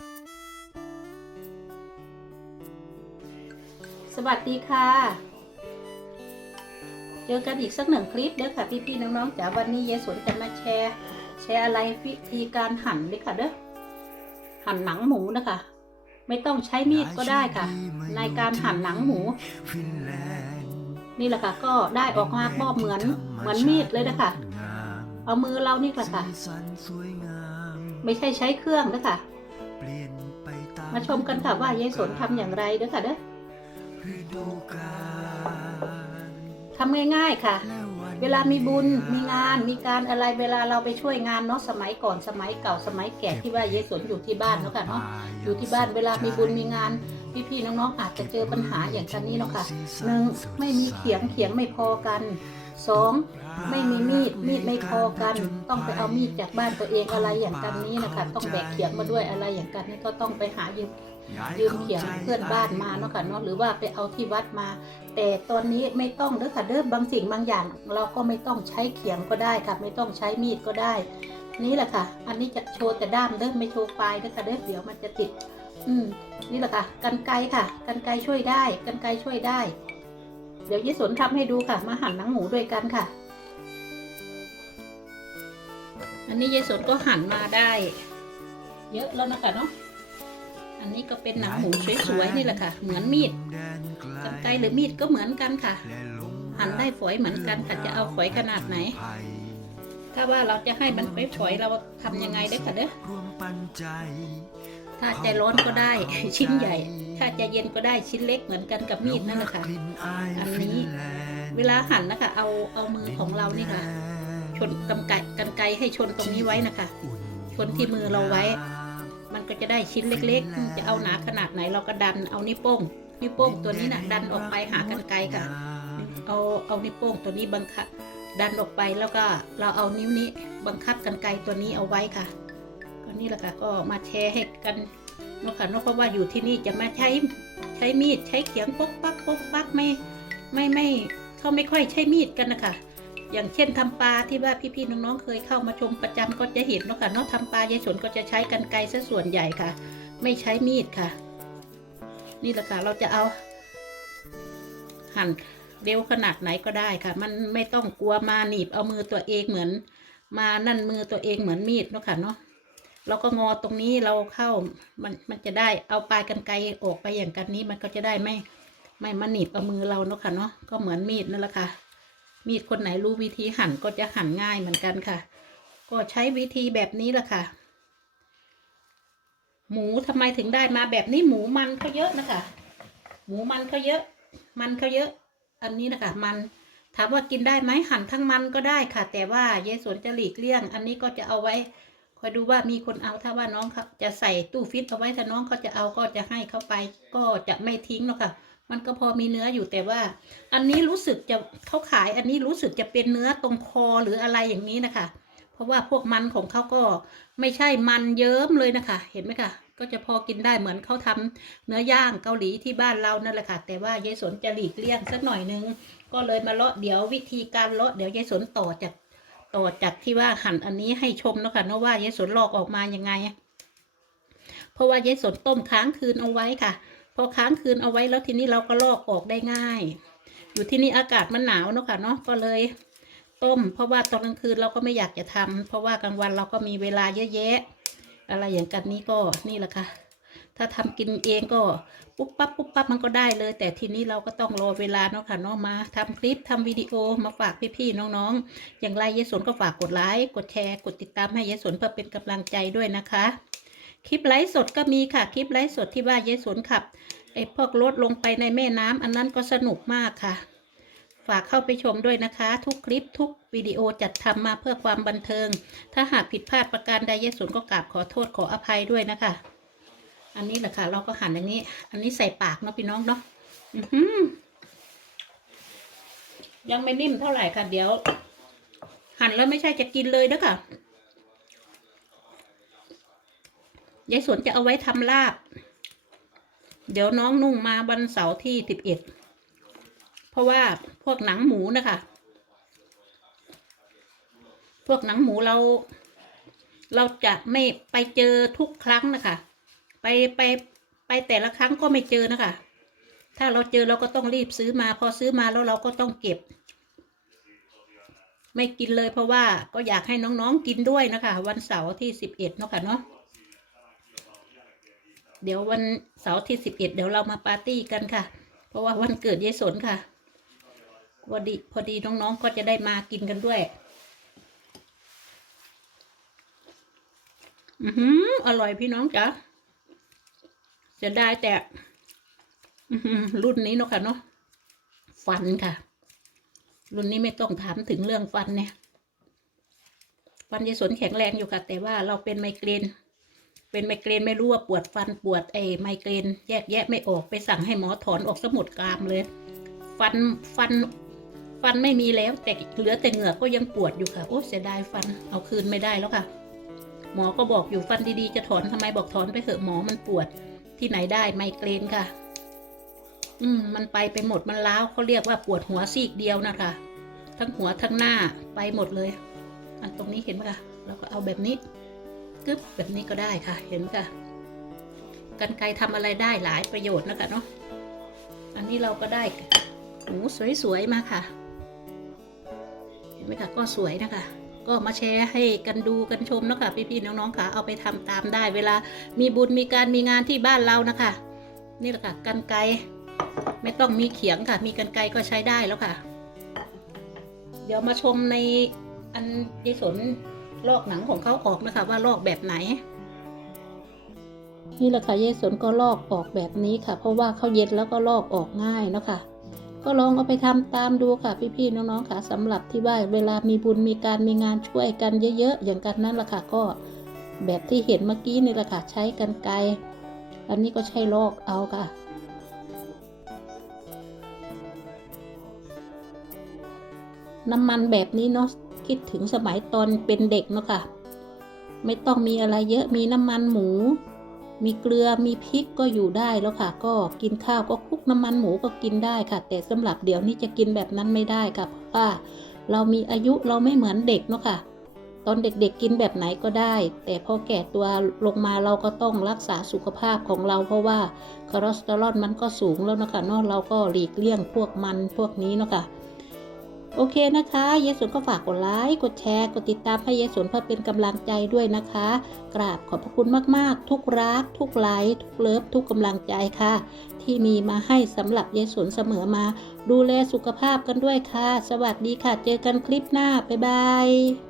สวัสดีค่ะ เจอกันอีกสักหนึ่งคลิปเด้อค่ะ พี่ๆน้องๆจ๋าวันนี้เยสวนจะมาแชร์ แชร์อะไรวิธีการหั่นเลยค่ะเด้อหั่นหนังหมูนะคะ ไม่ต้องใช้มีดก็ได้ค่ะ ในการหั่นหนังหมู นี่แหละค่ะ ก็ได้ออกมาก็เหมือนเหมือนมีดเลยนะคะเอามือเรานี่แหละค่ะ ไม่ใช่ใช้เครื่องนะคะ มาชมกันค่ะว่ายายสนทำอย่างไรเด้อค่ะเด้อทำง่ายๆค่ะ เวลามีบุญมีงานมีการอะไรเวลาเราไปช่วยงานเนาะสมัยก่อนสมัยเก่าสมัยแก่ที่ว่าเยสนอยู่ที่บ้านเนาะค่ะเนาะอยู่ที่บ้านเวลามีบุญมีงานพี่ๆน้องๆอาจจะเจอปัญหาอย่างกันนี้เนาะค่ะหนึ่งไม่มีเขียงเขียงไม่พอกัน สองไม่มีมีดมีดไม่พอกัน ต้องไปเอามีดจากบ้านตัวเองอะไรอย่างกันนี้นะคะต้องแบกเขียงมาด้วยอะไรอย่างกันนี้ก็ต้องไปหายืมยืมเขียงเพื่อนบ้านมาเนาะค่ะเนาะหรือว่าไปเอาที่วัดมา แต่ตอนนี้ไม่ต้องเด้อค่ะเด้อบางสิ่งบางอย่าง เราก็ไม่ต้องใช้เขียงก็ได้ค่ะ ไม่ต้องใช้มีดก็ได้ นี่แหละค่ะ อันนี้จะโชว์แต่ด้ามเด้อไม่โชว์ปลายเด้อค่ะเด้อเดี๋ยวมันจะติด อืมนี่แหละค่ะกันไกรค่ะกันไกรช่วยได้กันไกรช่วยได้ เดี๋ยวยี่สนทำให้ดูค่ะ มาหั่นหนังหมูด้วยกันค่ะ อันนี้ยายสนก็หั่นมาได้ เยอะแล้วนะคะเนาะ อันนี้ก็เป็นหนังหมูสวยๆนี่แหละค่ะ เหมือนมีดกันไกรหรือมีดก็เหมือนกันค่ะ หั่นได้ฝอยเหมือนกันค่ะ จะเอาฝอยขนาดไหน ถ้าว่าเราจะให้มันไปฝอยเราทำยังไงได้ค่ะเด้อถ้าใจร้อนก็ได้ชิ้นใหญ่ ถ้าใจเย็นก็ได้ชิ้นเล็กเหมือนกันกับมีดนั่นแหละค่ะอันนี้เวลาหั่นนะคะเอาเอามือของเรานี่ค่ะ ชนกำไกกันไกรให้ชนตรงนี้ไว้นะคะ ชนที่มือเราไว้ มันก็จะได้ชิ้นเล็กๆ จะเอาหนาขนาดไหนเราก็ดันเอานิ้วโป้งนิ้วโป้งตัวนี้นะ่ะ ดันออกไปหากันไกรค่ะ เอาเอานิ้วโป้งตัวนี้บังคับ ดันออกไปแล้วก็เราเอานิ้วนี้บังคับกันไกรตัวนี้เอาไว้ค่ะก็นี่แหละค่ะก็มาแชร์ให้กัน เนาะค่ะเนาะเพราะว่าอยู่ที่นี่จะมาใช้ใช้มีดใช้เขียงปกปักปกปักไม่ไม่ไม่เขาไม่ค่อยใช้มีดกันนะคะอย่างเช่นทำปลาที่ว่าพี่ๆน้องๆเคยเข้ามาชมประจำก็จะเห็นเนาะค่ะเนาะทำปลายายสนก็จะใช้กันไกรซะส่วนใหญ่ค่ะ ไม่ใช้มีดค่ะ นี่แหละค่ะเราจะเอา หั่นเร็วขนาดไหนก็ได้ค่ะ มันไม่ต้องกลัวมาหนีบเอามือตัวเองเหมือน มานั่นมือตัวเองเหมือนมีดเนาะค่ะเนาะ เราก็งอตรงนี้เราเข้ามันมันจะได้เอาปลายกันไกรออกไปอย่างกันนี้มันก็จะได้ไม่ไม่มาหนีบเอามือเราเนาะค่ะเนาะก็เหมือนมีดนั่นแหละค่ะ มีดคนไหนรู้วิธีหั่นก็จะหั่นง่ายเหมือนกันค่ะ ก็ใช้วิธีแบบนี้แหละค่ะ หมูทำไมถึงได้มาแบบนี้หมูมันเขาเยอะนะคะหมูมันเขาเยอะ มันเขาเยอะ อันนี้นะคะมันถามว่ากินได้ไหมหั่นทั้งมันก็ได้ค่ะ แต่ว่ายายสวนจะหลีกเลี่ยง อันนี้ก็จะเอาไว้ คอยดูว่ามีคนเอาถ้าว่าน้องเขาจะใส่ตู้ฟิตเอาไว้ถ้าน้องเขาจะเอาก็จะให้เขาไป ก็จะไม่ทิ้งหรอกค่ะ มันก็พอมีเนื้ออยู่แต่ว่า อันนี้รู้สึกจะเขาขายอันนี้รู้สึกจะเป็นเนื้อตรงคอหรืออะไรอย่างนี้นะคะ เพราะว่าพวกมันของเขาก็ไม่ใช่มันเยิ้มเลยนะคะ เห็นไหมคะก็จะพอกินได้เหมือนเขาทำเนื้อย่างเกาหลีที่บ้านเรานั่นแหละค่ะ แต่ว่ายายสนจะหลีกเลี่ยงสักหน่อยนึงก็เลยมาเลาะเดี๋ยววิธีการเลาะเดี๋ยวยายสนต่อจาก ต่อจากที่ว่าหั่นอันนี้ให้ชมเนาะค่ะเนาะว่ายายสนลอกออกมายังไง เพราะว่ายายสนต้มค้างคืนเอาไว้ค่ะ พอค้างคืนเอาไว้แล้วทีนี้เราก็ลอกออกได้ง่าย อยู่ที่นี่อากาศมันหนาวเนาะค่ะเนาะก็เลย ต้ม เพราะว่าตอนกลางคืนเราก็ไม่อยากจะทำเพราะว่ากลางวันเราก็มีเวลาเยอะแยะ อะไรอย่างกันนี้ก็นี่แหละค่ะ ถ้าทำกินเองก็ปุ๊บปั๊บปุ๊บปั๊บมันก็ได้เลย แต่ทีนี้เราก็ต้องรอเวลาเนาะค่ะเนาะมาทำคลิปทำวิดีโอมาฝากพี่ๆน้องๆ อย่างไรยายสนก็ฝากกดไลค์กดแชร์กดติดตามให้ยายสนเพื่อเป็นกำลังใจด้วยนะคะ คลิปไลฟ์สดก็มีค่ะคลิปไลฟ์สดที่ว่ายายสนขับไอ้พวกรถลงไปในแม่น้ำอันนั้นก็สนุกมากค่ะ ฝากเข้าไปชมด้วยนะคะ ทุกคลิปทุกวิดีโอจัดทำมาเพื่อความบันเทิง ถ้าหากผิดพลาดประการใดยายสนก็กราบขอโทษขออภัยด้วยนะคะ อันนี้แหละค่ะ เราก็หั่นอย่างนี้ อันนี้ใส่ปากเนาะพี่น้องเนาะยังไม่นิ่มเท่าไหร่ค่ะ เดี๋ยว หั่นแล้วไม่ใช่จะกินเลยนะคะยายสวนจะเอาไว้ทำลาบ เดี๋ยวน้องนุ่งมาวันเสาร์ที่สิบเอ็ด เพราะว่าพวกหนังหมูนะคะ พวกหนังหมูเรา เราจะไม่ไปเจอทุกครั้งนะคะ ไปไปไปแต่ละครั้งก็ไม่เจอนะคะ ถ้าเราเจอเราก็ต้องรีบซื้อมาพอซื้อมาแล้วเราก็ต้องเก็บ ไม่กินเลยเพราะว่าก็อยากให้น้องๆกินด้วยนะคะ วันเสาร์ที่สิบเอ็ดเนาะค่ะเนาะเดี๋ยววันเสาร์ที่สิบเอ็ดเดี๋ยวเรามาปาร์ตี้กันค่ะ เพราะว่าวันเกิดยายสนค่ะพอดีพอดีน้องๆก็จะได้มากินกันด้วย อือหืออร่อยพี่น้องจ๋า เสียดายแต่รุ่นนี้เนาะค่ะเนาะฟันค่ะ รุ่นนี้ไม่ต้องถามถึงเรื่องฟันเนี่ยฟันยายสนแข็งแรงอยู่ค่ะ แต่ว่าเราเป็นไมเกรน เป็นไมเกรนไม่รู้ว่าปวดฟันปวดไอ้ไมเกรน แยกแยะไม่ออกไปสั่งให้หมอถอนออกสมุดกรามเลย ฟันฟันฟันไม่มีแล้วแต่เหลือแต่เหงือกก็ยังปวดอยู่ค่ะ โอ้เสียดายฟันเอาคืนไม่ได้แล้วค่ะ หมอก็บอกอยู่ฟันดีๆจะถอนทำไมบอกถอนไปเถอะหมอมันปวด ที่ไหนได้ไมเกรนค่ะ อืม มันไปไปหมดมันล้าวเขาเรียกว่าปวดหัวซีกเดียวนะคะ ทั้งหัวทั้งหน้าไปหมดเลยอันตรงนี้เห็นไหมคะเราก็เอาแบบนี้กึ๊บแบบนี้ก็ได้ค่ะ เห็นไหมคะกันไกรทำอะไรได้หลายประโยชน์นะคะเนาะอันนี้เราก็ได้หมูสวยๆมาค่ะ เห็นไหมคะก็สวยนะคะ ก็มาแชร์ให้กันดูกันชมนะคะพี่ๆน้องๆค่ะ เอาไปทำตามได้ เวลามีบุญมีการมีงานที่บ้านเรานะคะ นี่แหละค่ะกันไกรไม่ต้องมีเขียงค่ะ มีกันไกรก็ใช้ได้แล้วค่ะ เดี๋ยวมาชมในอันยายสนลอกหนังของเขาออกนะคะ ว่าลอกแบบไหน นี่แหละค่ะยายสนก็ลอกออกแบบนี้ค่ะ เพราะว่าเขาเย็นแล้วก็ลอกออกง่ายนะคะ ก็ลองเอาไปทำตามดูค่ะพี่ๆน้องๆค่ะสำหรับที่ว่าเวลามีบุญมีการมีงานช่วยกันเยอะๆอย่างกันนั่นแหละค่ะก็แบบที่เห็นเมื่อกี้นี่แหละค่ะใช้กันไกรอันนี้ก็ใช้ลอกเอาค่ะน้ำมันแบบนี้เนาะคิดถึงสมัยตอนเป็นเด็กเนาะค่ะ ไม่ต้องมีอะไรเยอะมีน้ำมันหมู มีเกลือมีพริกก็อยู่ได้แล้วค่ะ ก็กินข้าวก็คลุกน้ำมันหมูก็กินได้ค่ะ แต่สำหรับเดี๋ยวนี้จะกินแบบนั้นไม่ได้ค่ะเพราะว่าเรามีอายุเราไม่เหมือนเด็กเนาะค่ะ ตอนเด็กๆกินแบบไหนก็ได้ แต่พอแก่ตัวลงมาเราก็ต้องรักษาสุขภาพของเรา เพราะว่าคอเลสเตอรอลมันก็สูงแล้วนะคะเนาะเราก็หลีกเลี่ยงพวกมันพวกนี้เนาะค่ะ โอเคนะคะ เยสนก็ฝากกดไลค์กดแชร์กดติดตามให้เยสนเพื่อเป็นกำลังใจด้วยนะคะ กราบขอบพระคุณมากๆ ทุกรัก ทุกไลค์ทุกเลิฟทุกกำลังใจค่ะ ที่มีมาให้สำหรับเยสนเสมอมา ดูแลสุขภาพกันด้วยค่ะ สวัสดีค่ะ เจอกันคลิปหน้าบ๊ายบาย